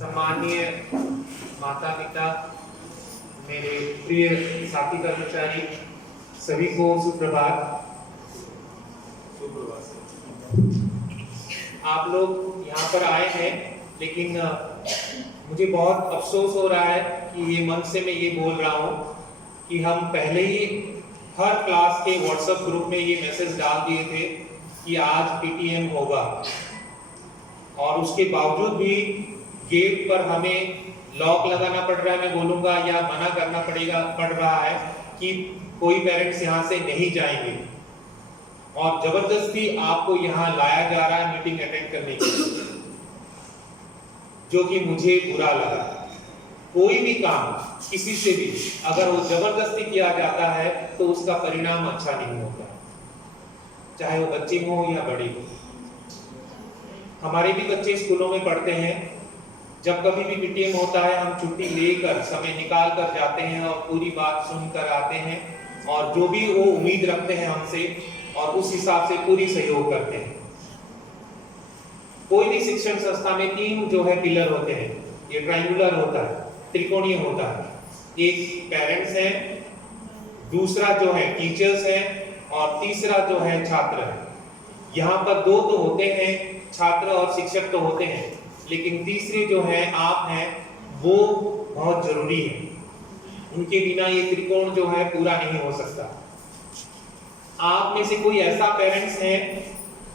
सम्माननीय माता पिता, मेरे प्रिय साथी कर्मचारी, सभी को सुप्रभात। आप लोग यहाँ पर आए हैं, लेकिन मुझे बहुत अफसोस हो रहा है कि ये मन से मैं ये बोल रहा हूँ कि हम पहले ही हर क्लास के व्हाट्सएप ग्रुप में ये मैसेज डाल दिए थे कि आज पीटीएम होगा, और उसके बावजूद भी गेट पर हमें लॉक लगाना पड़ रहा है, मैं बोलूँगा, या मना करना पड़ रहा है कि कोई पेरेंट्स यहाँ से नहीं जाएंगे, और जबरदस्ती आपको यहाँ लाया जा रहा है मीटिंग अटेंड करने के लिए, जो कि मुझे बुरा लगा। कोई भी काम किसी से भी अगर वो जबरदस्ती किया जाता है तो उसका परिणाम अच्छा नहीं होता, चाहे वो बच्चे हो या बड़े हो। हमारे भी बच्चे स्कूलों में पढ़ते हैं, जब कभी भी पीटीएम होता है हम छुट्टी लेकर समय निकाल कर जाते हैं और पूरी बात सुनकर आते हैं, और जो भी वो उम्मीद रखते हैं हमसे और उस हिसाब से पूरी सहयोग करते हैं। कोई भी शिक्षण संस्था में 3 जो है पिलर होते हैं, ये ट्रायंगुलर होता है, त्रिकोणीय होता है। एक पेरेंट्स है, दूसरा जो है टीचर्स है, और तीसरा जो है छात्र है। यहाँ पर 2 तो होते हैं, छात्र और शिक्षक तो होते हैं, लेकिन तीसरे जो है आप हैं, वो बहुत जरूरी है। उनके बिना ये त्रिकोण जो है पूरा नहीं हो सकता। आप में से कोई ऐसा पेरेंट्स है,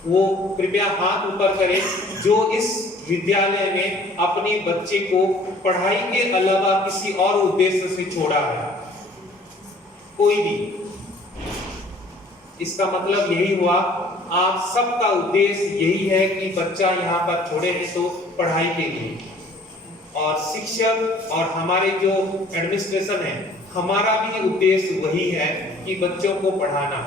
वो कृपया हाथ ऊपर करें जो इस विद्यालय में अपने बच्चे को पढ़ाई के अलावा किसी और उद्देश्य से छोड़ा है। कोई भी। इसका मतलब यही हुआ, आप सबका उद्देश्य यही है कि बच्चा यहाँ पर छोड़े हैं तो पढ़ाई के लिए, और शिक्षक और हमारे जो एडमिनिस्ट्रेशन है, हमारा भी उद्देश्य वही है कि बच्चों को पढ़ाना।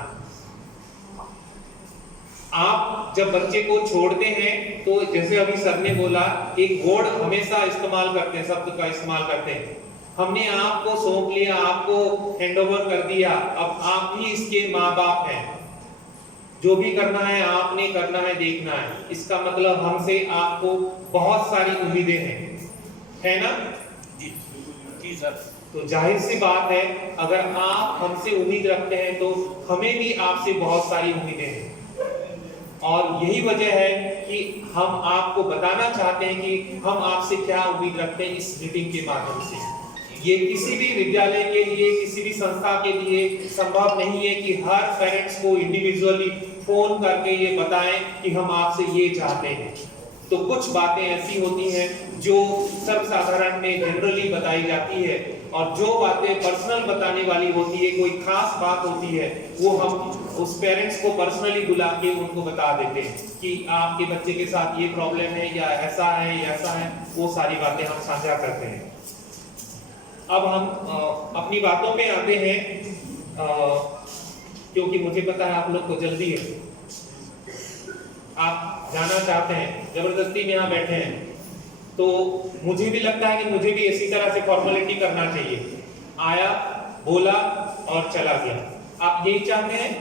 आप जब बच्चे को छोड़ते हैं तो जैसे अभी सर ने बोला, एक वर्ड हमेशा इस्तेमाल करते हैं, शब्द का इस्तेमाल करते हैं, हमने आपको सौंप लिया, आपको हैंडओवर कर दिया, अब आप ही इसके माँ बाप हैं, जो भी करना है आपने करना है, देखना है। इसका मतलब हमसे आपको बहुत सारी उम्मीदें हैं, है ना? जी सर। तो जाहिर सी बात है, अगर आप हमसे उम्मीद रखते हैं तो हमें भी आपसे बहुत सारी उम्मीदें हैं, और यही वजह है कि हम आपको बताना चाहते हैं कि हम आपसे क्या उम्मीद रखते हैं इस मीटिंग के माध्यम से। ये किसी भी विद्यालय के लिए, किसी भी संस्था के लिए संभव नहीं है कि हर पेरेंट्स को इंडिविजुअली फोन करके ये बताएं कि हम आपसे ये चाहते हैं। तो कुछ बातें ऐसी होती हैं जो सर्वसाधारण में जनरली बताई जाती है, और जो बातें पर्सनल बताने वाली होती है, कोई खास बात होती है, वो हम उस पेरेंट्स को पर्सनली बुला के उनको बता देते हैं कि आपके बच्चे के साथ ये प्रॉब्लम है, या ऐसा है, ऐसा है। वो सारी बातें हम साझा करते हैं। अब हम अपनी बातों में आते हैं, क्योंकि मुझे पता है आप लोग को जल्दी है, आप जाना चाहते हैं, जबरदस्ती में यहाँ बैठे हैं, तो मुझे भी लगता है कि मुझे भी इसी तरह से फॉर्मेलिटी करना चाहिए। आया, बोला और चला गया। आप यही चाहते हैं?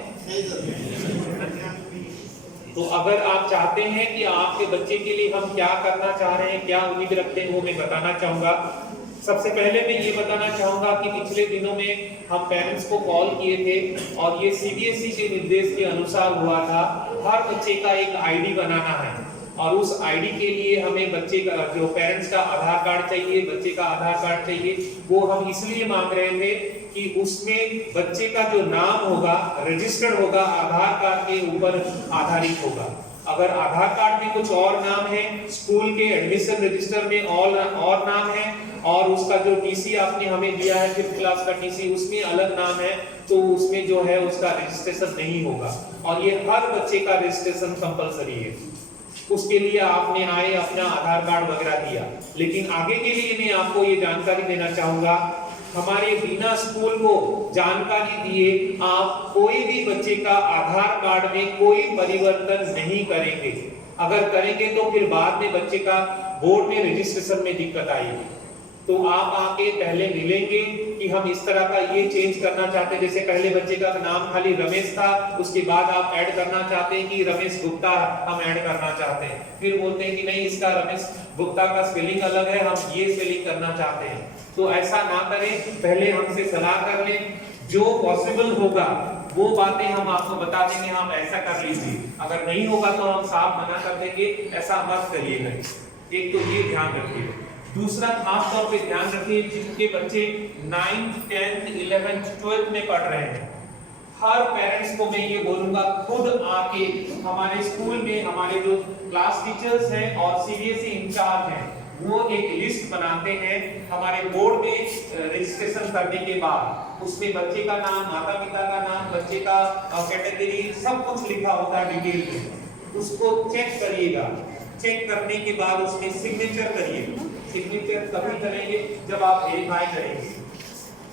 तो अगर आप चाहते हैं कि आपके बच्चे के लिए हम क्या करना चाह रहे हैं, क्या उम्मीद रखते हैं, वो मैं बताना चाहूंगा। सबसे पहले मैं ये बताना चाहूंगा कि पिछले दिनों में हम पेरेंट्स को कॉल किए थे, और ये सीबीएसई के निर्देश के अनुसार हुआ था, हर बच्चे का एक आईडी बनाना है, और उस आईडी के लिए हमें बच्चे का, जो पेरेंट्स का आधार कार्ड चाहिए, बच्चे का आधार कार्ड चाहिए। वो हम इसलिए मांग रहे थे कि उसमें बच्चे का जो नाम होगा रजिस्टर्ड होगा, आधार कार्ड के ऊपर आधारित होगा। अगर आधार कार्ड में कुछ और नाम है, स्कूल के एडमिशन रजिस्टर में और नाम है, और उसका जो टीसी आपने हमें दिया है 5th क्लास का टीसी, उसमें अलग नाम है, तो उसमें जो है उसका रजिस्ट्रेशन नहीं होगा, और ये हर बच्चे का रजिस्ट्रेशन कंपलसरी है। उसके लिए आपने आए अपना आधार कार्ड वगैरह दिया। लेकिन आगे के लिए मैं आपको ये जानकारी देना चाहूंगा, हमारे बिना स्कूल को जानकारी दिए आप कोई भी बच्चे का आधार कार्ड में कोई परिवर्तन नहीं करेंगे। अगर करेंगे तो फिर बाद में बच्चे का बोर्ड में रजिस्ट्रेशन में दिक्कत आएगी। तो आप आके पहले मिलेंगे कि हम इस तरह का ये चेंज करना चाहते हैं। जैसे पहले बच्चे का नाम खाली रमेश था, उसके बाद आप ऐड करना चाहते हैं कि रमेश गुप्ता हम ऐड करना चाहते हैं, फिर बोलते हैं कि नहीं इसका रमेश गुप्ता का स्पेलिंग अलग है, हम ये स्पेलिंग करना चाहते हैं। तो ऐसा ना करें, पहले हमसे सलाह कर लें, जो पॉसिबल होगा वो बातें हम आपको बता देंगे, हम ऐसा कर लीजिए। अगर नहीं होगा तो हम साफ मना कर देंगे, ऐसा मत करिएगा। एक तो ये ध्यान रखिए। दूसरा खास तौर पे ध्यान रखिए, जिनके बच्चे 9th 10th 11th 12th में पढ़ रहे हैं, हर पेरेंट्स को मैं ये बोलूंगा खुद आके हमारे स्कूल में हमारे जो क्लास टीचर्स हैं और सीबीएसई इंचार्ज हैं वो एक लिस्ट बनाते हैं हमारे बोर्ड में रजिस्ट्रेशन करने के बाद। उसमें बच्चे का नाम, माता पिता का नाम, बच्चे का कैटेगरी सब कुछ लिखा होता है डिटेल में। उसको चेक करिएगा, चेक करने के बाद उसमें सिग्नेचर करिएगा। सिग्नेचर तभी करेंगे जब आप वेरीफाई करेंगे,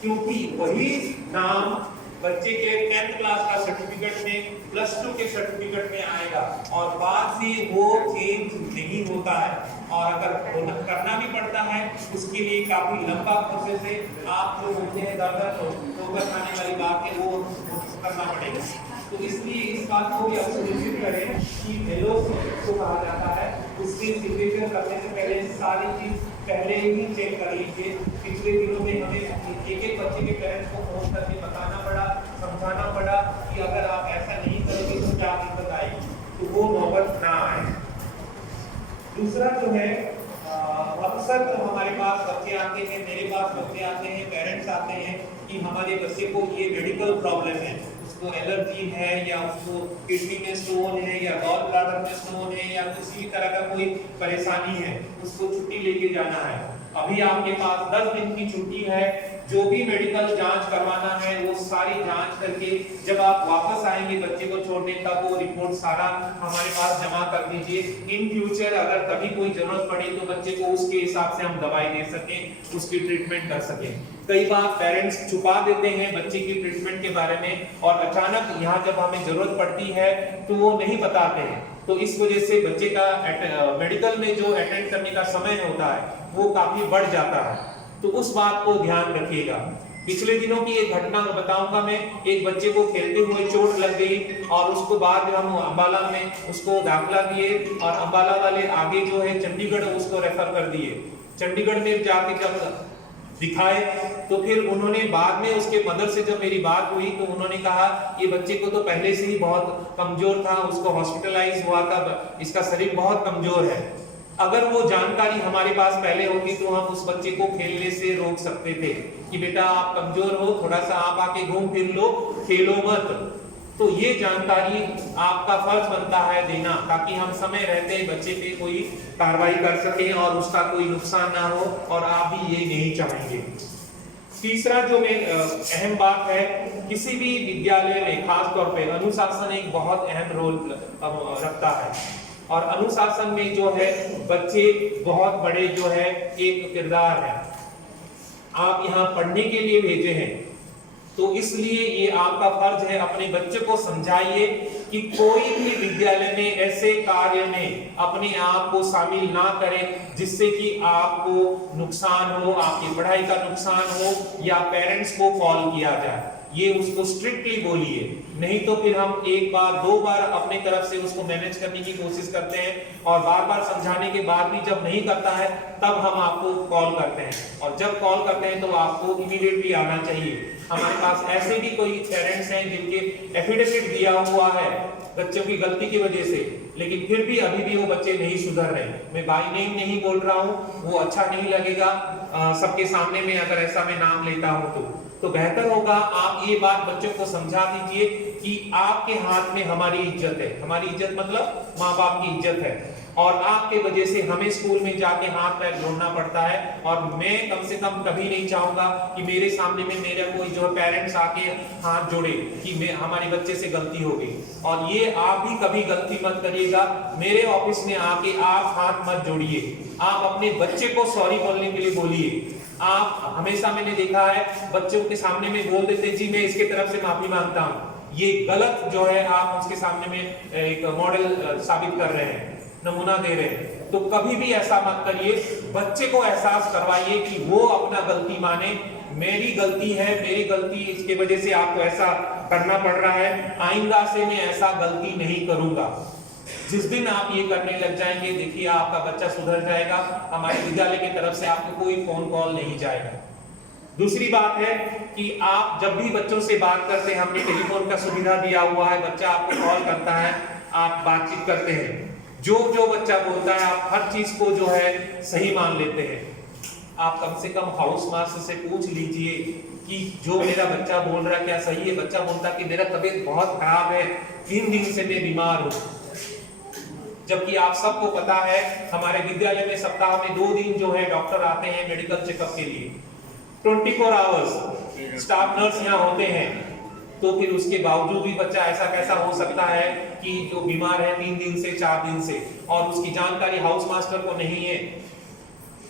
क्योंकि वही नाम बच्चे के 10th क्लास का सर्टिफिकेट में, +2 के सर्टिफिकेट में आएगा और बाद से वो चेंज नहीं होता है। और अगर करना भी पड़ता है उसके लिए काफी लंबा प्रोसेस है। आप जो बोलते हैं ठोकर खाने वाली बात है वो करना पड़ेगा। तो इसलिए इस बात को भी आप सुनिश्चित करें कि मेलोस को कहा जाता है, उसके सिग्नेचर करने से पहले सारी चीज पहले ही चेक कर लीजिए। पिछले दिनों में हमें एक बच्चे के पेरेंट्स को फोन करके बताना पड़ा, समझाना पड़ा कि अगर आप ऐसा नहीं करोगे तो क्या दिक्कत आएगी, तो वो नौबत ना आए। दूसरा जो है, अक्सर तो हमारे पास बच्चे आते हैं, मेरे पास बच्चे आते हैं, पेरेंट्स आते हैं कि हमारे बच्चे को ये मेडिकल प्रॉब्लम है, उसको एलर्जी है या उसको किडनी में स्टोन है या गॉल ब्लैडर में स्टोन है या किसी तरह का कोई परेशानी है, उसको छुट्टी लेके जाना है। अभी आपके पास 10 दिन की छुट्टी है, जो भी मेडिकल जांच करवाना है वो सारी जांच करके जब आप वापस आएंगे बच्चे को छोड़ने तब वो रिपोर्ट सारा हमारे पास जमा कर दीजिए। इन फ्यूचर अगर कभी कोई जरूरत पड़ी तो बच्चे को उसके हिसाब से हम दवाई दे सकें, उसकी ट्रीटमेंट कर सकें। कई बार पेरेंट्स छुपा देते हैं बच्चे की ट्रीटमेंट के बारे में और अचानक यहाँ जब हमें जरूरत पड़ती है तो वो नहीं बताते हैं। तो इस वजह से बच्चे का मेडिकल में जो अटेंड करने का समय होता है वो काफी बढ़ जाता है, तो उस बात को ध्यान रखिएगा। पिछले दिनों की एक घटना बताऊंगा मैं। एक बच्चे को खेलते हुए चोट लग गई और उसको बाद हम अंबाला में उसको दाखिला दिए और अंबाला वाले आगे जो है चंडीगढ़ उसको रेफर कर दिए। चंडीगढ़ में जाके जब दिखाए तो फिर उन्होंने बाद में उसके मदर से जब मेरी बात हुई तो उन्होंने कहा ये बच्चे को तो पहले से ही बहुत कमजोर था, उसको हॉस्पिटलाइज हुआ था, इसका शरीर बहुत कमजोर है। अगर वो जानकारी हमारे पास पहले होती तो हम उस बच्चे को खेलने से रोक सकते थे कि बेटा आप कमजोर हो, थोड़ा सा आप आके घूम फिर लो, खेलो मत। तो ये जानकारी आपका फर्ज बनता है देना, ताकि हम समय रहते बच्चे पे कोई कार्रवाई कर सकें और उसका कोई नुकसान ना हो, और आप भी ये नहीं चाहेंगे। तीसरा जो अहम बात है, किसी भी विद्यालय में खास तौर पे अनुशासन एक बहुत अहम रोल रखता है और अनुशासन में जो है बच्चे बहुत बड़े जो है एक किरदार है। आप यहाँ पढ़ने के लिए भेजे हैं तो इसलिए ये आपका फर्ज है अपने बच्चे को समझाइए कि कोई भी विद्यालय में ऐसे कार्य में अपने आप को शामिल ना करें जिससे कि आपको नुकसान हो, आपकी पढ़ाई का नुकसान हो या पेरेंट्स को कॉल किया जाए। ये उसको स्ट्रिक्टली बोलिए, नहीं तो फिर हम एक बार दो बार अपने तरफ से उसको मैनेज करने की कोशिश करते हैं और बार बार समझाने के बाद भी जब नहीं करता है तब हम आपको कॉल करते हैं, और जब कॉल करते हैं तो आपको इमीडिएटली आना चाहिए। हमारे पास ऐसे भी कोई पेरेंट्स हैं जिनके एफिडेविट दिया हुआ है बच्चों की गलती की वजह से, लेकिन फिर भी अभी भी वो बच्चे नहीं सुधर रहे। मैं बाय नेम नहीं बोल रहा हूँ, वो अच्छा नहीं लगेगा सबके सामने में अगर ऐसा मैं नाम लेता हूँ तो बेहतर होगा आप ये बात बच्चों को समझा दीजिए कि आपके हाथ में हमारी इज्जत है। हमारी इज्जत मतलब माँ बाप की इज्जत है, और आपके वजह से हमें स्कूल में जाके हाथ पैर जोड़ना पड़ता है, और मैं कम से कम कभी नहीं चाहूंगा कि मेरे सामने में मेरा कोई जो पेरेंट्स आके हाथ जोड़े कि मैं हमारे बच्चे से गलती हो गई। और ये आप भी कभी गलती मत करिएगा, मेरे ऑफिस में आके आप हाथ मत जोड़िए, आप अपने बच्चे को सॉरी बोलने के लिए बोलिए। आप हमेशा मैंने देखा है बच्चों के सामने में बोल देते जी मैं इसके तरफ से माफी मांगता हूँ, ये गलत जो है आप उसके सामने में एक मॉडल साबित कर रहे हैं। नमूना दे रहे हैं। तो कभी भी ऐसा मत करिए, बच्चे को एहसास करवाइए कि वो अपना गलती माने, मेरी गलती है, मेरी गलती इसके वजह से आपको ऐसा करना पड़ रहा है, आइंदा से मैं ऐसा गलती नहीं करूंगा। जिस दिन आप ये करने लग जाएंगे, देखिए आपका बच्चा सुधर जाएगा, हमारे विद्यालय की तरफ से आपको कोई फोन कॉल नहीं जाएगा। दूसरी बात है कि आप जब भी बच्चों से बात करते हैं, हमने टेलीफोन का सुविधा दिया हुआ है, बच्चा आपको कॉल करता है, आप बातचीत करते हैं, जो जो बच्चा बोलता है आप हर चीज को जो है सही मान लेते हैं। आप कम से कम हाउस मास्टर से पूछ लीजिए कि जो मेरा बच्चा बोल रहा है क्या सही है। बच्चा बोलता कि मेरा तबीयत बहुत खराब है, 3 दिन से मैं बीमार हूं। जबकि आप सबको पता है हमारे विद्यालय में सप्ताह में 2 दिन जो है डॉक्टर आते हैं मेडिकल चेकअप के लिए, 24 आवर्स स्टाफ नर्स यहाँ होते हैं। तो फिर उसके बावजूद भी बच्चा ऐसा कैसा हो सकता है कि जो बीमार है 3 दिन से 4 दिन से, और उसकी जानकारी हाउस मास्टर को नहीं है।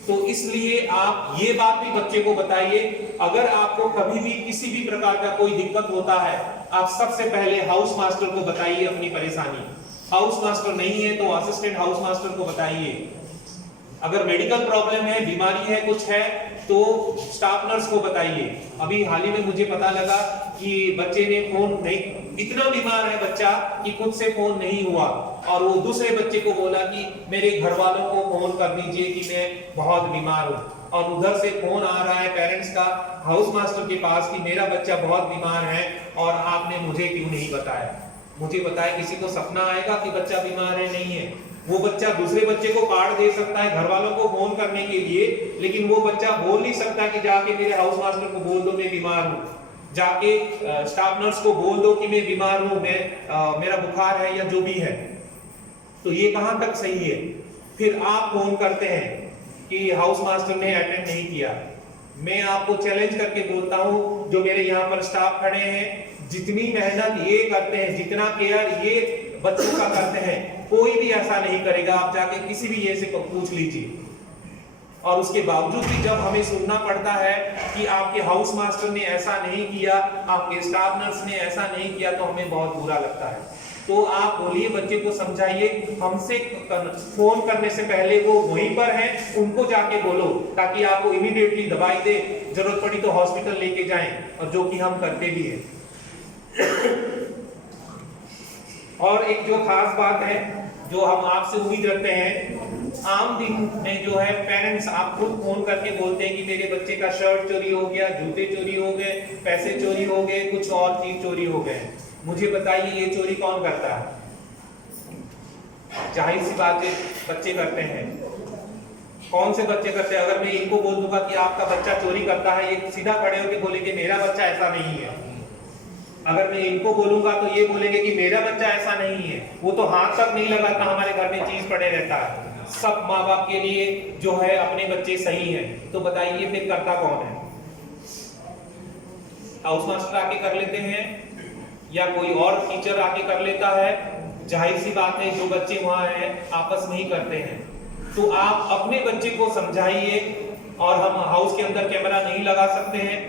तो इसलिए आप ये बात भी बच्चे को बताइए, अगर आपको कभी भी किसी भी प्रकार का कोई दिक्कत होता है, आप सबसे पहले हाउस मास्टर को बताइए अपनी परेशानी। हाउस मास्टर नहीं है तो असिस्टेंट हाउस मास्टर को बताइए। अगर मेडिकल प्रॉब्लम है, बीमारी है, कुछ है, तो स्टाफ नर्स को बताइए। अभी हाल ही में मुझे पता लगा कि बच्चे ने फोन नहीं, इतना बीमार है बच्चा कि खुद से फोन नहीं हुआ, और वो दूसरे बच्चे को बोला कि मेरे घर वालों को फोन कर दीजिए कि मैं बहुत बीमार हूँ, और उधर से फोन आ रहा है पेरेंट्स का हाउस मास्टर के पास कि मेरा बच्चा बहुत बीमार है और आपने मुझे क्यों नहीं बताया। मुझे बताया, किसी को सपना आएगा कि बच्चा बीमार है? नहीं है। वो बच्चा दूसरे बच्चे को कार्ड दे सकता है घर वालों को फोन करने के लिए, लेकिन वो बच्चा बोल नहीं सकता कि जाके मेरे हाउस मास्टर को बोल दो मैं बीमार हूँ, जाके स्टाफ नर्स को बोल दो कि मैं बीमार हूँ, मैं मेरा बुखार है या जो भी है। तो ये कहां तक सही है? फिर आप फोन करते हैं कि हाउस मास्टर ने अटेंड नहीं किया। मैं आपको चैलेंज करके बोलता हूं, जो मेरे यहाँ पर स्टाफ खड़े हैं, जितनी मेहनत ये करते हैं, जितना केयर ये बच्चों का करते हैं, कोई भी ऐसा नहीं करेगा। आप जाके किसी भी ये से पूछ लीजिए। और उसके बावजूद भी जब हमें सुनना पड़ता है कि आपके हाउस मास्टर ने ऐसा नहीं किया, आपके स्टाफ नर्स ने ऐसा नहीं किया, तो हमें बहुत बुरा लगता है। तो आप बोलिए, बच्चे को समझाइए, हमसे फोन करने से पहले वो वहीं पर हैं, उनको जाके बोलो, ताकि आपको इमीडिएटली दवाई दे, जरूरत पड़ी तो हॉस्पिटल लेके जाएं, और जो कि हम करते भी हैं। और एक जो खास बात है जो हम आपसे उम्मीद रखते हैं, आम दिन में जो है पेरेंट्स आप खुद फोन करके बोलते हैं कि मेरे बच्चे का शर्ट चोरी हो गया, जूते चोरी हो गए, पैसे चोरी हो गए, कुछ और चीज चोरी हो गए। मुझे बताइए ये चोरी कौन करता है? जाहिर सी बात है बच्चे करते हैं। कौन से बच्चे करते हैं? अगर मैं इनको बोल दूंगा कि आपका बच्चा चोरी करता है, ये सीधा खड़े होकर बोलेंगे मेरा बच्चा ऐसा नहीं है। अगर मैं इनको बोलूंगा तो ये बोलेंगे कि मेरा बच्चा ऐसा नहीं है। वो तो हाथ तक नहीं लगाता, हमारे घर में चीज पड़े रहता है। सब माँ बाप के लिए जो है अपने बच्चे सही हैं। तो बताइए फिर करता कौन है? हाउस मास्टर आके कर लेते हैं या कोई और टीचर आके कर लेता है? जाहिर सी बात है जो बच्चे वहां हैं आपस में ही करते हैं। तो आप अपने बच्चे को समझाइए। और हम हाउस के अंदर कैमरा नहीं लगा सकते हैं,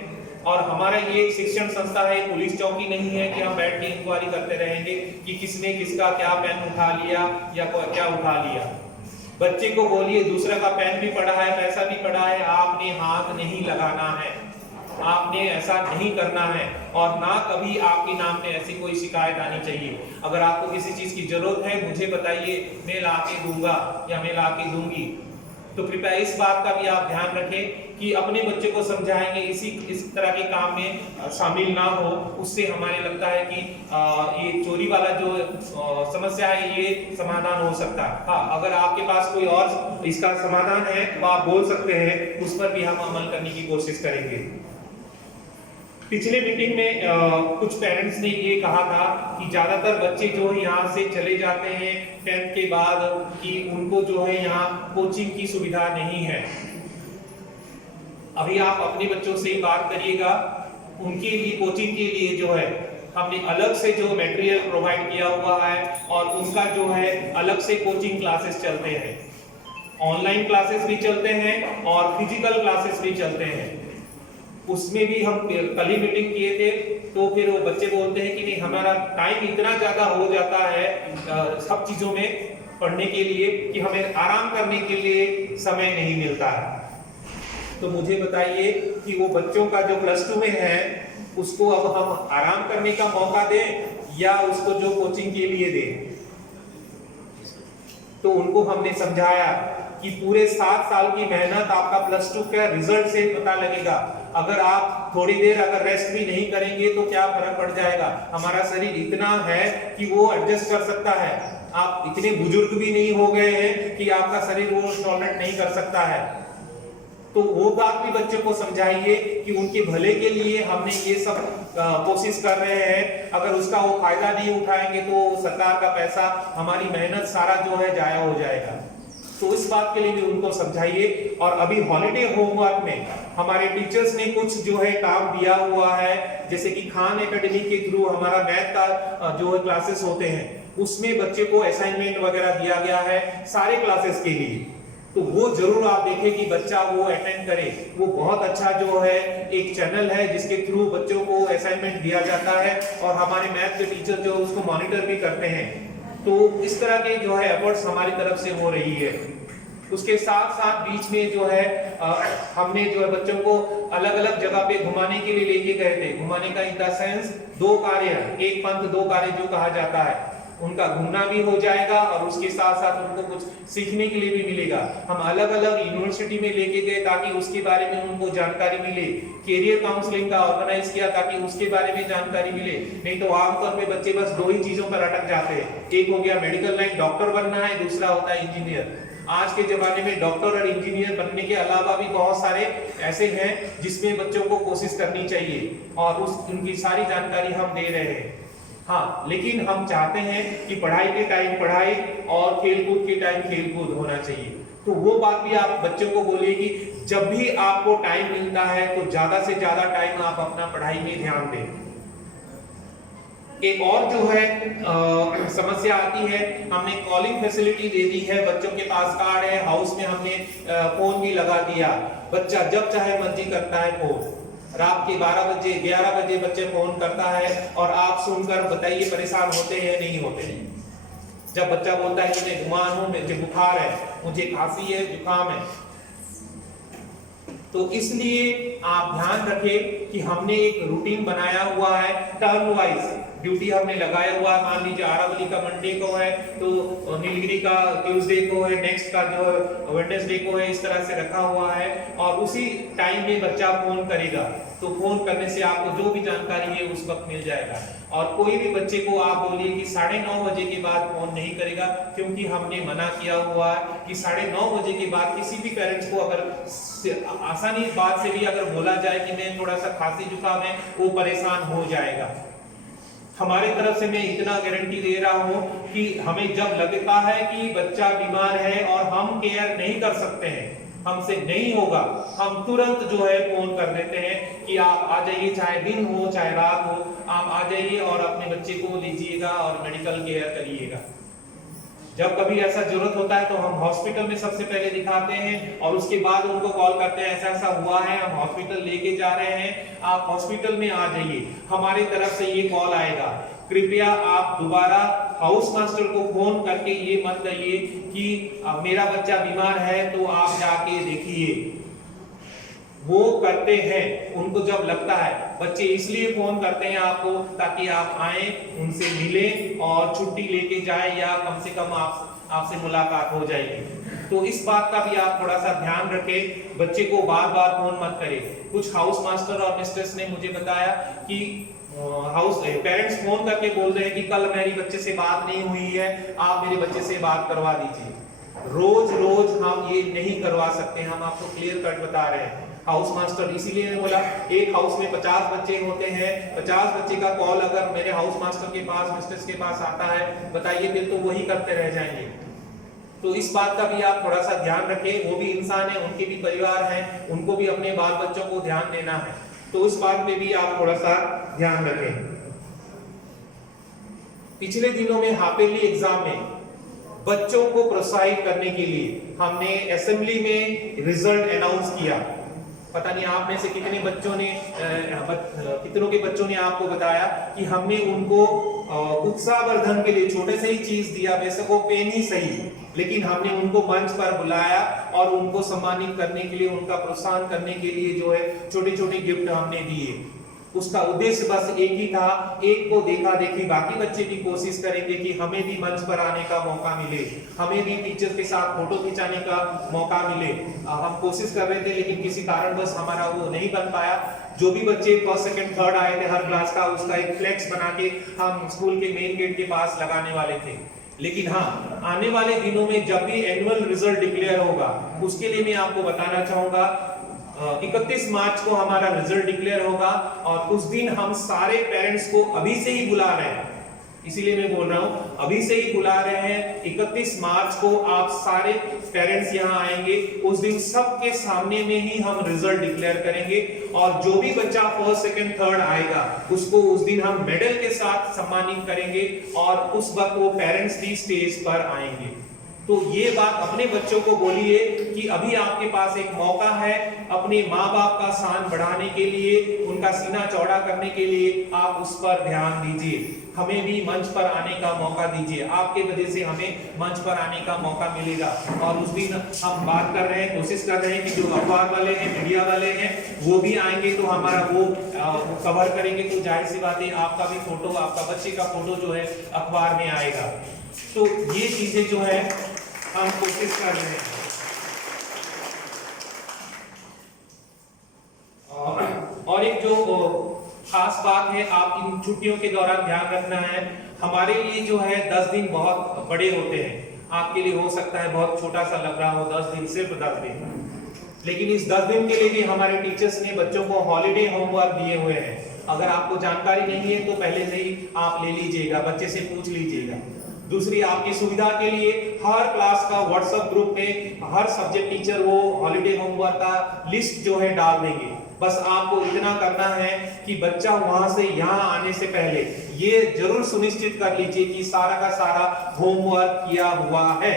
और हमारा ये एक शिक्षण संस्था है, पुलिस चौकी नहीं है कि हम बैठ के इंक्वायरी करते रहेंगे कि किसने किसका क्या पेन उठा लिया या क्या उठा लिया। बच्चे को बोलिए दूसरा का पेन भी पड़ा है, पैसा भी पड़ा है, आपने हाथ नहीं लगाना है, आपने ऐसा नहीं करना है, और ना कभी आपके नाम पे ऐसी कोई शिकायत आनी चाहिए। अगर आपको किसी चीज की जरूरत है मुझे बताइए, मैं ला के दूंगा या मैं ला के दूंगी। तो कृपया इस बात का भी आप ध्यान रखें कि अपने बच्चे को समझाएंगे इस तरह के काम में शामिल ना हो। उससे हमारे लगता है कि ये चोरी वाला जो समस्या है ये समाधान हो सकता है। हाँ, अगर आपके पास कोई और इसका समाधान है तो आप बोल सकते हैं, उस पर भी हम अमल करने की कोशिश करेंगे। पिछले मीटिंग में कुछ पेरेंट्स ने ये कहा था कि ज्यादातर बच्चे जो है यहाँ से चले जाते हैं 10th के बाद, कि उनको जो है यहाँ कोचिंग की सुविधा नहीं है। अभी आप अपने बच्चों से बात करिएगा, उनके लिए कोचिंग के लिए जो है हमने अलग से जो मटेरियल प्रोवाइड किया हुआ है, और उनका जो है अलग से कोचिंग क्लासेस चलते हैं। ऑनलाइन क्लासेस भी चलते हैं और फिजिकल क्लासेस भी चलते हैं। उसमें भी हम कल ही मीटिंग किए थे, तो फिर वो बच्चे बोलते हैं कि नहीं हमारा टाइम इतना ज्यादा हो जाता है सब चीजों में पढ़ने के लिए कि हमें आराम करने के लिए समय नहीं मिलता है। तो मुझे बताइए कि वो बच्चों का जो +2 में है उसको अब हम आराम करने का मौका दें या उसको जो कोचिंग के लिए दें। तो उनको हमने समझाया कि पूरे 7 साल की मेहनत आपका +2 का रिजल्ट से पता लगेगा। अगर आप थोड़ी देर अगर रेस्ट भी नहीं करेंगे तो क्या फर्क पड़ जाएगा। हमारा शरीर इतना है कि वो एडजस्ट कर सकता है। आप इतने बुजुर्ग भी नहीं हो गए हैं कि आपका शरीर वो टॉलरेट नहीं कर सकता है। तो वो बात भी बच्चों को समझाइए कि उनके भले के लिए हमने ये सब कोशिश कर रहे हैं। अगर उसका वो फायदा नहीं उठाएंगे तो सरकार का पैसा, हमारी मेहनत सारा जो है जाया हो जाएगा। तो इस बात के लिए भी उनको समझाइए। और अभी हॉलिडे होमवर्क में हमारे टीचर्स ने कुछ जो है काम दिया हुआ है, जैसे कि खान एकेडमी के थ्रू हमारा मैथ का जो क्लासेस होते हैं उसमें बच्चे को असाइनमेंट वगैरह दिया गया है सारे क्लासेस के लिए। तो वो जरूर आप देखें कि बच्चा वो अटेंड करे। वो बहुत अच्छा जो है एक चैनल है जिसके थ्रू बच्चों को असाइनमेंट दिया जाता है और हमारे मैथ के टीचर जो उसको मॉनिटर भी करते हैं। तो इस तरह के जो है एफर्ट्स हमारी तरफ से हो रही है। उसके साथ साथ बीच में जो है हमने जो है बच्चों को अलग अलग जगह पे घुमाने के लिए लेके गए थे। घुमाने का इन द सेंस 2 कार्य, एक पंथ 2 कार्य जो कहा जाता है, उनका घूमना भी हो जाएगा और उसके साथ साथ उनको कुछ सीखने के लिए भी मिलेगा। हम अलग अलग यूनिवर्सिटी में लेके गए ताकि उसके बारे में उनको जानकारी मिले। कैरियर काउंसलिंग का ऑर्गेनाइज किया ताकि उसके बारे में जानकारी मिले। नहीं तो आमतौर पे बच्चे बस 2 ही चीजों पर अटक जाते हैं। एक हो गया मेडिकल लाइन, डॉक्टर बनना है, दूसरा होता है इंजीनियर। आज के जमाने में डॉक्टर और इंजीनियर बनने के अलावा भी बहुत सारे ऐसे हैं जिसमें बच्चों को कोशिश करनी चाहिए और उनकी सारी जानकारी हम दे रहे हैं। हाँ, लेकिन हम चाहते हैं कि पढ़ाई के टाइम पढ़ाई और खेलकूद के टाइम खेलकूद होना चाहिए। तो वो बात भी आप बच्चों को बोलिए कि जब भी आपको टाइम मिलता है तो ज्यादा से ज्यादा टाइम आप अपना पढ़ाई में ध्यान दें। एक और जो है समस्या आती है, हमने कॉलिंग फैसिलिटी दे दी है, बच्चों के पास कार्ड है, हाउस में हमने फोन भी लगा दिया। बच्चा जब चाहे मर्जी करता है फोन। रात के 12 बजे 11 बजे बच्चे फोन करता है और आप सुनकर बताइए परेशान होते हैं नहीं होते हैं। जब बच्चा बोलता है कि मैं बीमार हूं, मुझे बुखार है, मुझे खांसी है, जुकाम है, तो इसलिए आप ध्यान रखें कि हमने एक रूटीन बनाया हुआ है, टर्न वाइज ड्यूटी हमने लगाया हुआ है। मान लीजिए आरावली का मंडे को है तो नीलगिरी का ट्यूसडे को है, नेक्स्ट का जो वेडनेसडे को है, इस तरह से रखा हुआ है। और उसी टाइम में बच्चा फोन करेगा तो फोन करने से आपको जो भी जानकारी है उस वक्त मिल जाएगा। और कोई भी बच्चे को आप बोलिए कि 9:30 बजे के बाद फोन नहीं करेगा, क्योंकि हमने मना किया हुआ है कि 9:30 बजे के बाद किसी भी पेरेंट्स को अगर आसानी बात से भी अगर बोला जाए कि मैं थोड़ा सा खांसी जुकाम है, वो परेशान हो जाएगा। हमारे तरफ से मैं इतना गारंटी दे रहा हूं कि हमें जब लगता है कि बच्चा बीमार है और हम केयर नहीं कर सकते हैं, हमसे नहीं होगा, हम तुरंत जो है फोन कर देते हैं कि आप आ जाइए, चाहे दिन हो चाहे रात हो, आप आ जाइए और अपने बच्चे को लीजिएगा और मेडिकल केयर करिएगा। जब कभी ऐसा जरूरत होता है तो हम हॉस्पिटल में सबसे पहले दिखाते हैं और उसके बाद उनको कॉल करते हैं, ऐसा ऐसा हुआ है, हम हॉस्पिटल लेके जा रहे हैं, आप हॉस्पिटल में आ जाइए। हमारी तरफ से ये कॉल आएगा। कृपया आप दोबारा हाउस मास्टर को फोन करके ये मत कहिए कि मेरा बच्चा बीमार है तो आप जाके देखिए। वो करते हैं, उनको जब लगता है। बच्चे इसलिए फोन करते हैं आपको ताकि आप आए, उनसे मिलें और छुट्टी लेके जाएं या कम से कम आपसे मुलाकात हो जाएगी। तो इस बात का भी आप थोड़ा सा ध्यान रखें, बच्चे को बार बार फोन मत करें। कुछ हाउस मास्टर और मिस्ट्रेस ने मुझे बताया कि हाउस पेरेंट्स फोन करके बोल रहे हैं कि कल मेरी बच्चे से बात नहीं हुई है, आप मेरे बच्चे से बात करवा दीजिए। रोज रोज हम ये नहीं करवा सकते, हम आपको क्लियर कट बता रहे हैं। हाउस मास्टर, इसीलिए मैंने बोला एक हाउस में 50 बच्चे होते हैं, 50 बच्चे का कॉल अगर मेरे हाउस मास्टर के पास, मिस्ट्रेस के पास आता है, बताइए फिर तो वही करते रह जाएंगे। तो इस बात का भी आप थोड़ा सा ध्यान रखें। वो भी इंसान है, उनके भी परिवार हैं, उनको भी अपने बाल बच्चों को ध्यान देना है। तो इस बात पे भी आप थोड़ा सा ध्यान रखें। पिछले दिनों में हाफिजली एग्जाम में बच्चों को प्रोत्साहित करने के लिए हमने असेंबली में रिजल्ट अनाउंस किया। पता नहीं आप में से कितने बच्चों ने कितनों के बच्चों ने आपको बताया कि हमने उनको उत्साहवर्धन के लिए छोटे से ही चीज दिया, बेशक वो पेन ही सही, लेकिन हमने उनको मंच पर बुलाया और उनको सम्मानित करने के लिए, उनका प्रोत्साहन करने के लिए जो है छोटे छोटे गिफ्ट हमने दिए। उसका उद्देश्य बस एक ही था, एक को देखा देखी बाकी बच्चे भी कोशिश करेंगे कि हमें भी मंच पर आने का मौका मिले, हमें भी टीचर के साथ फोटो खिंचाने का मौका मिले। हम कोशिश कर रहे थे लेकिन किसी कारणवश हमारा वो नहीं बन पाया। जो भी बच्चे फर्स्ट सेकंड थर्ड आए थे हर क्लास का, उसका एक फ्लेक्स बना के हम स्कूल के मेन गेट के पास लगाने वाले थे। लेकिन हाँ, आने वाले दिनों में जब भी एनुअल रिजल्ट डिक्लेयर होगा, उसके लिए मैं आपको बताना चाहूंगा 31 मार्च को हमारा रिजल्ट डिक्लेयर होगा और उस दिन हम सारे पेरेंट्स को अभी से ही बुला रहे हैं। इसीलिए मैं बोल रहा हूं अभी से ही बुला रहे हैं। 31 मार्च को आप सारे पेरेंट्स यहां आएंगे। उस दिन सबके सामने में ही हम रिजल्ट डिक्लेयर करेंगे और जो भी बच्चा फर्स्ट सेकंड थर्ड आएगा उसको उस दिन हम मेडल के साथ सम्मानित करेंगे और उस वक्त वो पेरेंट्स भी स्टेज पर आएंगे। तो ये बात अपने बच्चों को बोलिए कि अभी आपके पास एक मौका है अपने माँ बाप का शान बढ़ाने के लिए, उनका सीना चौड़ा करने के लिए आप उस पर ध्यान दीजिए। हमें भी मंच पर आने का मौका दीजिए, आपके वजह से हमें मंच पर आने का मौका मिलेगा। और उस दिन हम बात कर रहे हैं, कोशिश कर रहे हैं कि जो अखबार वाले हैं, मीडिया वाले हैं, वो भी आएंगे तो हमारा वो कवर करेंगे, तो जाहिर सी बात है आपका भी फोटो, आपका बच्चे का फोटो जो है अखबार में आएगा। तो ये चीजें जो है हम कोशिश कर रहे हैं। और एक जो खास बात है, आप इन छुट्टियों के दौरान ध्यान रखना है, हमारे लिए जो है 10 दिन बहुत बड़े होते हैं। आपके लिए हो सकता है बहुत छोटा सा लग रहा हो 10 दिन, सिर्फ 10 दिन, लेकिन इस 10 दिन के लिए भी हमारे टीचर्स ने बच्चों को हॉलीडे होमवर्क दिए हुए हैं। अगर आपको जानकारी नहीं है तो पहले से ही आप ले लीजिएगा, बच्चे से पूछ लीजिएगा। दूसरी, आपकी सुविधा के लिए हर क्लास का व्हाट्सएप ग्रुप में हर सब्जेक्ट टीचर वो हॉलीडे होमवर्क का लिस्ट जो है डाल देंगे। बस आपको इतना करना है कि बच्चा वहां से यहाँ आने से पहले ये जरूर सुनिश्चित कर लीजिए कि सारा का सारा होमवर्क किया हुआ है।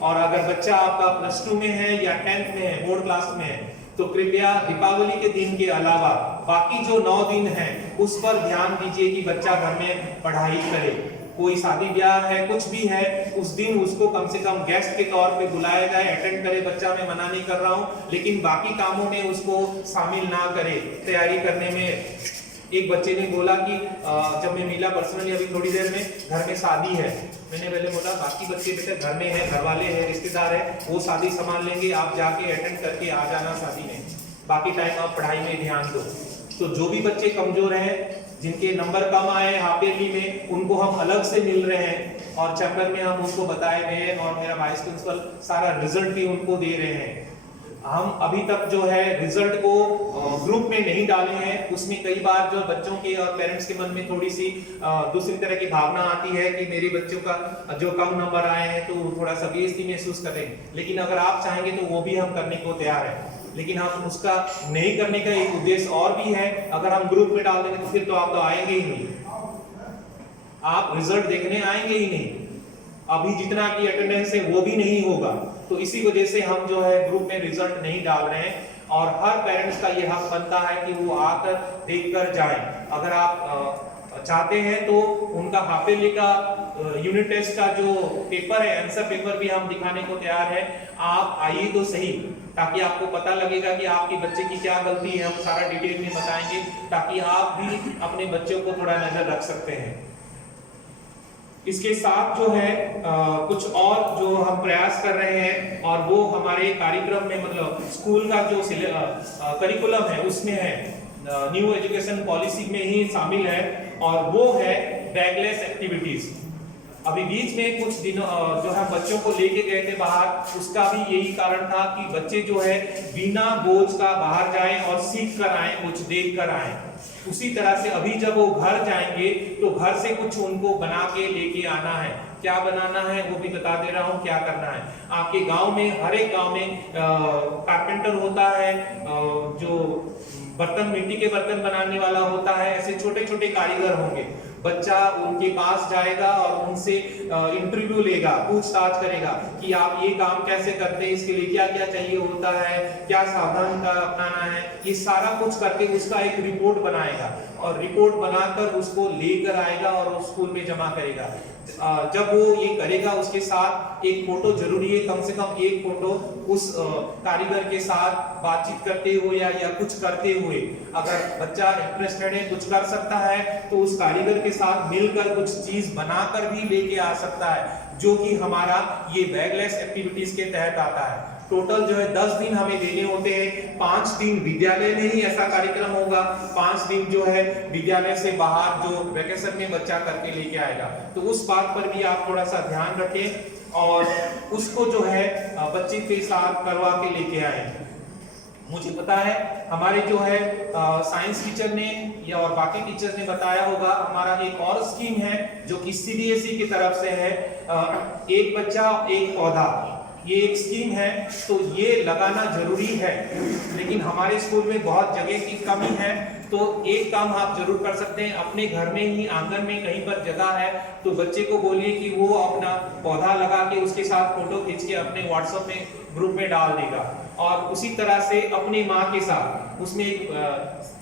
और अगर बच्चा आपका +2 में है या 10th में है, बोर्ड क्लास में है, तो कृपया दीपावली के दिन के अलावा बाकी जो 9 दिन है उस पर ध्यान दीजिए कि बच्चा घर में पढ़ाई करे। कोई शादी ब्याह है, कुछ भी है, उस दिन उसको कम से कम गेस्ट के तौर पे बुलाया जाए, अटेंड करे। बच्चा मैं मना नहीं कर रहा हूँ, लेकिन बाकी कामों में उसको शामिल ना करे तैयारी करने में। एक बच्चे ने बोला कि जब मैं मिला पर्सनली अभी थोड़ी देर में, घर में शादी है। मैंने पहले बोला बाकी बच्चे बेटे घर में है, घर वाले हैं, रिश्तेदार है, वो शादी संभाल लेंगे, आप जाके अटेंड करके आ जाना शादी में, बाकी टाइम आप पढ़ाई में ध्यान दो। तो जो भी बच्चे कमजोर हैं, जिनके नंबर कम आए हाफ ईयरली में, उनको हम अलग से मिल रहे हैं और चैप्टर में हम उनको बताए गए हैं और मेरा वाइस प्रिंसिपल सारा रिजल्ट भी उनको दे रहे हैं। हम अभी तक जो है रिजल्ट को ग्रुप में नहीं डाले हैं। उसमें कई बार जो बच्चों के और पेरेंट्स के मन में थोड़ी सी दूसरी तरह की भावना आती है कि मेरे बच्चों का जो कम नंबर आए हैं तो थोड़ा सा बेइज्जती महसूस करें। लेकिन अगर आप चाहेंगे तो वो भी हम करने को तैयार हैं, लेकिन हम उसका नहीं करने का एक उद्देश्य और भी है। अगर हम ग्रुप में डाल देंगे तो फिर तो आप तो आएंगे ही नहीं, आप रिजल्ट देखने आएंगे ही नहीं, अभी जितना की अटेंडेंस है वो भी नहीं होगा। तो इसी वजह से हम जो है ग्रुप में रिजल्ट नहीं डाल रहे हैं और हर पेरेंट्स का ये हक बनता है कि वो आकर देखकर जाएं। अगर आप चाहते हैं तो उनका हाफ ईयरली का यूनिट टेस्ट का जो पेपर है, आंसर पेपर भी हम दिखाने को तैयार है। आप आइए तो सही, ताकि आपको पता लगेगा कि आपके बच्चे की क्या गलती है। हम सारा डिटेल में बताएंगे ताकि आप भी अपने बच्चों को थोड़ा नजर रख सकते हैं। इसके साथ जो है कुछ और जो हम प्रयास कर रहे हैं और वो हमारे कार्यक्रम में, मतलब स्कूल का जो करिकुलम है उसमें है, न्यू एजुकेशन पॉलिसी में ही शामिल है, और वो है बैगलेस एक्टिविटीज। अभी बीच में कुछ दिनों जो हम बच्चों को लेके गए थे बाहर, उसका भी यही कारण था कि बच्चे जो है बिना बोझ का बाहर जाएं और सीख कर आए, कुछ देख कर आए। उसी तरह से अभी जब वो घर जाएंगे तो घर से कुछ उनको बना के लेके आना है। क्या बनाना है वो भी बता दे रहा हूँ, क्या करना है। आपके गांव में, हर एक गांव में कारपेंटर होता है, जो बर्तन मिट्टी के बर्तन बनाने वाला होता है, ऐसे छोटे छोटे कारीगर होंगे। बच्चा उनके पास जाएगा और उनसे इंटरव्यू लेगा, पूछताछ करेगा कि आप ये काम कैसे करते हैं, इसके लिए क्या क्या चाहिए होता है, क्या सावधान अपनाना है, ये सारा कुछ करके उसका एक रिपोर्ट बनाएगा और रिपोर्ट बनाकर उसको लेकर आएगा और स्कूल में जमा करेगा। जब वो ये करेगा उसके साथ एक फोटो जरूरी है, कम से कम एक फोटो उस कारीगर के साथ बातचीत करते हुए या कुछ करते हुए। अगर बच्चा इंटरेस्टेड है, कुछ कर सकता है, तो उस कारीगर के साथ मिलकर कुछ चीज बनाकर भी लेके आ सकता है, जो कि हमारा ये बैगलेस एक्टिविटीज के तहत आता है। टोटल जो है 10 दिन हमें देने होते हैं। 5 दिन विद्यालय में ही ऐसा कार्यक्रम होगा, 5 दिन जो है विद्यालय से बाहर जो वैकेशन में बच्चा करके लेके आएगा। तो उस बात पर भी आप थोड़ा सा ध्यान रखें और उसको जो है बच्चे के साथ करवा के लेके आए। मुझे पता है हमारे जो है साइंस टीचर ने या और बाकी टीचर्स ने बताया होगा, हमारा एक और स्कीम है जो कि CBSE की तरफ से है, एक बच्चा एक पौधा, ये एक स्कीम है। तो ये लगाना जरूरी है, लेकिन हमारे स्कूल में बहुत जगह की कमी है। तो एक काम आप जरूर कर सकते हैं, अपने घर में ही आंगन में कहीं पर जगह है तो बच्चे को बोलिए कि वो अपना पौधा लगा के उसके साथ फोटो खींच के अपने WhatsApp में ग्रुप में डाल देगा। और उसी तरह से अपनी माँ के साथ, उसमें एक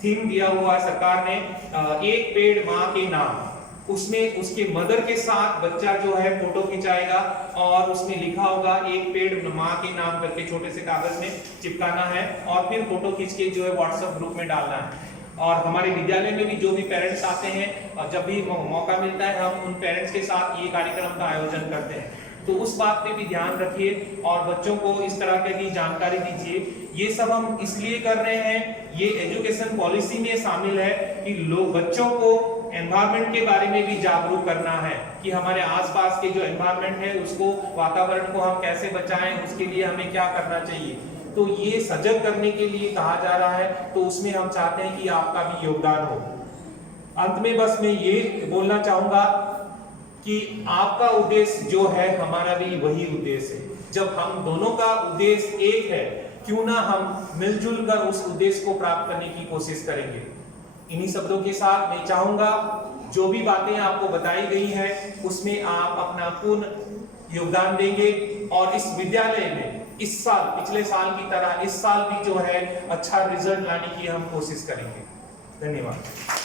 थीम दिया हुआ है सरकार ने, एक पेड़ माँ के नाम, उसमें उसके मदर के साथ बच्चा जो है फोटो खिंचाएगा और उसमें लिखा होगा एक पेड़ माँ के नाम करके छोटे से कागज में चिपकाना है और फिर फोटो खींच के जो है WhatsApp ग्रुप में डालना है। और हमारे विद्यालय में भी जो भी पेरेंट्स आते हैं और जब भी मौका मिलता है हम उन पेरेंट्स के साथ ये कार्यक्रम का आयोजन करते हैं। तो उस बात पे भी ध्यान रखिए और बच्चों को इस तरह की जानकारी दीजिए। ये सब हम इसलिए कर रहे हैं, ये एजुकेशन पॉलिसी में शामिल है कि लोग बच्चों को एनवायरनमेंट के बारे में भी जागरूक करना है कि हमारे आसपास के जो एनवायरनमेंट है उसको, वातावरण को हम कैसे बचाएं, उसके लिए हमें क्या करना चाहिए। तो ये सजग करने के लिए कहा जा रहा है, तो उसमें हम चाहते हैं कि आपका भी योगदान हो। अंत में बस मैं ये बोलना चाहूंगा कि आपका उद्देश्य जो है हमारा भी वही उद्देश्य है। जब हम दोनों का उद्देश्य एक है, क्यों ना हम मिलजुल कर उस उद्देश्य को प्राप्त करने की कोशिश करेंगे। इन्हीं शब्दों के साथ मैं चाहूंगा जो भी बातें आपको बताई गई हैं उसमें आप अपना पूर्ण योगदान देंगे और इस विद्यालय में इस साल, पिछले साल की तरह इस साल भी जो है अच्छा रिजल्ट लाने की हम कोशिश करेंगे। धन्यवाद।